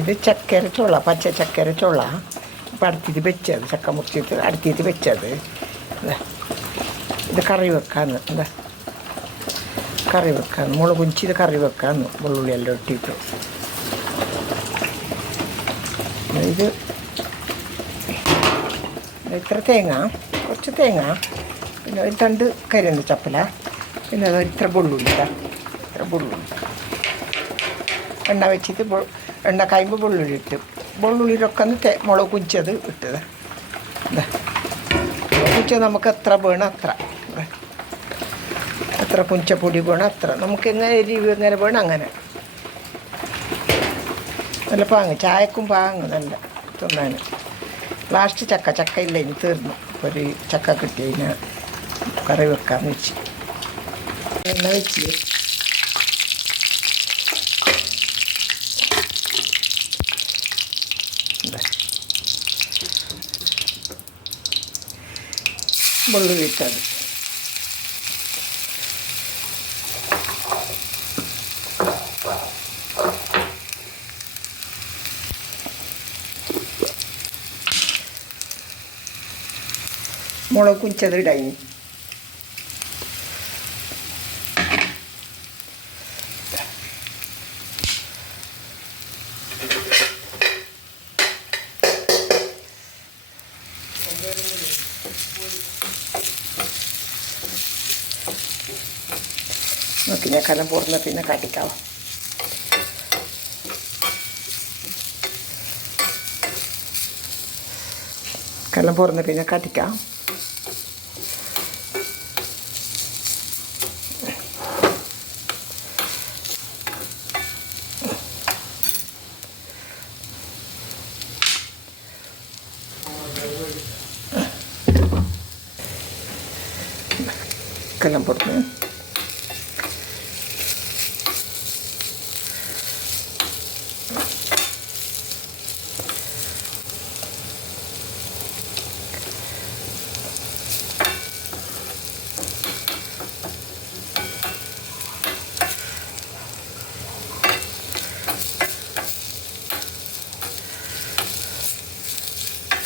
ഇത് ചക്കര ചോള, പച്ച ചക്കര ചോള. ഇപ്പം അടുത്തിട്ട് വെച്ചത്, ചക്ക മുറിച്ചിട്ട് അടുത്തിട്ട് വെച്ചത്. ഇത് കറി വെക്കാന്ന്, എന്താ കറി വെക്കാന്ന്, മുളക് കുഞ്ചിത് കറി വെക്കാന്ന്, വെള്ളുള്ളി എല്ലാം ഇട്ടിട്ട്. ഇത് ഇത്ര തേങ്ങ, കുറച്ച് തേങ്ങ, പിന്നെ ഒരു തണ്ട് കരിയുന്ന ചപ്പല, പിന്നെ അത് ഇത്ര വെള്ളുള്ളി, ഇത്ര വെള്ളുള്ളി. എണ്ണ വെച്ചിട്ട് എണ്ണ കഴിയുമ്പോൾ വെള്ളുള്ളി ഇട്ട്, വെള്ളുള്ളിയിലൊക്കെ ഒന്ന് മുളക് കുഞ്ചത് ഇട്ടത്. എന്താ കുഞ്ചത് നമുക്ക് എത്ര വേണം എത്ര കുഞ്ചപ്പൊടി വേണം അത്ര, നമുക്ക് എങ്ങനെ എരിവ് എങ്ങനെ വേണം അങ്ങനെ. നല്ല പാങ്ങ്, ചായക്കും പാങ്ങ് നല്ല തിന്നാൻ. ലാസ്റ്റ് ചക്ക ഇല്ല, ഇനി തീർന്നു. ഒരു ചക്ക കിട്ടി കഴിഞ്ഞാൽ കറി വെക്കാമെന്ന് വെച്ച് എണ്ണ വെച്ച് വെള്ളുള്ളി ഇട്ടത്. മുളക് കുഞ്ചത് ഇടായി. നോക്കി ഞാൻ കലം പോർന്ന പിന്നെ കാട്ടിക്കാവാം. കലം പോർന്ന പിന്നെ കാട്ടിക്കാം. കലം പോർന്ന്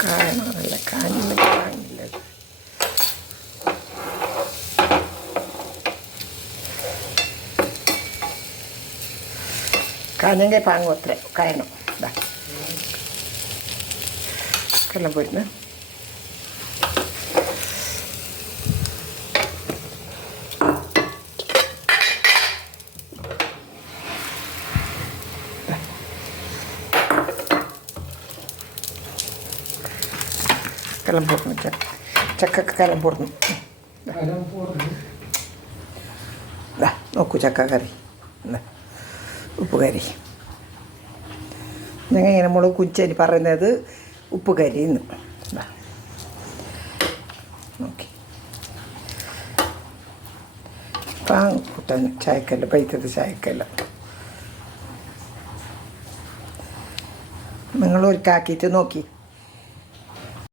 കാണാനല്ല, കാണില്ല. കാഞ്ഞെങ്കിൽ പാങ്ങും അത്ര കായണം. ഇതാ കല്ലം പോരുന്ന് കലം പോർന്നു, ചക്കൊക്കെ കലം പോർന്നു. നോക്കൂ ചക്ക കറി, ഉപ്പ് കറി. ഞങ്ങൾ ഇങ്ങനെ മുളക് കുഞ്ചരി പറയുന്നത് ഉപ്പ് കരിന്ന്. ഓക്കെ, പാങ്ങ് കൂട്ടാൻ ചായക്കല്ല, പൈത്തത് ചായക്കല്ല. നിങ്ങൾ ഒരിക്കാക്കിയിട്ട് നോക്കി.